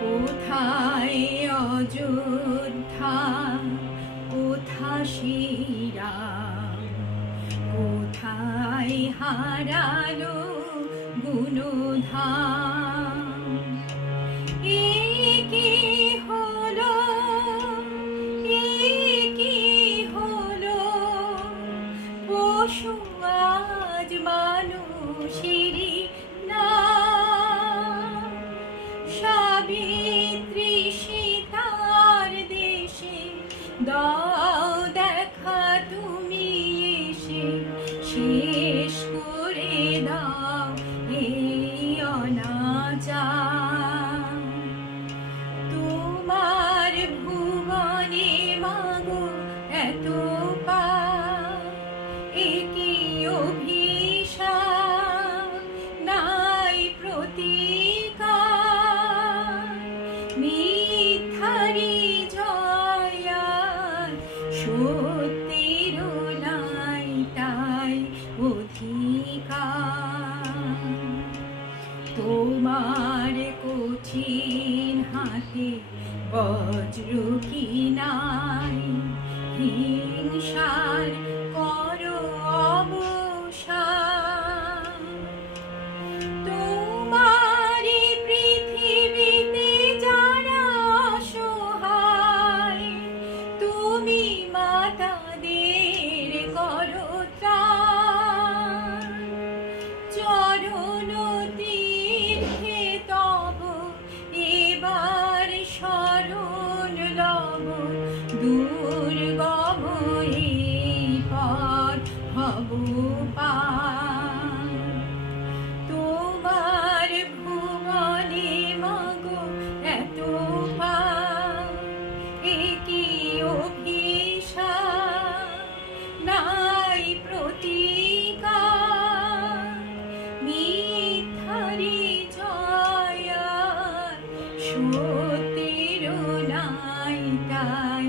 কোথায় অযোধ্যা, কোথা শ্রীরাম, কোথায় হারালো গুণধাম। এ কি হলো, এ কি হলো, পশু আজ মানুষেরই না। সাবিত্রী সীতার দেশে দাও দেখা তুমি এসে, শেষ করে দাও এই অনাচার। তোমার ভুবনে মাগো এত পাপ, এ কি অভিশাপ, নাই প্রতিকার। মিথ্যারি জয় আর সত্যেরও নাই তাই অধিকার। তোমার কঠিন হাতে বজ্র কি নাই, হিংসার করো অবসান। তোমারই পৃথিবীতে যারা অসহায়, তুমি মাতাদের করো ত্রাণ। চরণ তীর্থে তব এবার শরণ লব, দুর্গম এই পথ হব পার। তোমার ভুবনে মাগো এত পাপ, এ কি অভিশাপ, নাই প্রতিকার। মিথ্যারি জয় আর সত্যেরও নাই তাই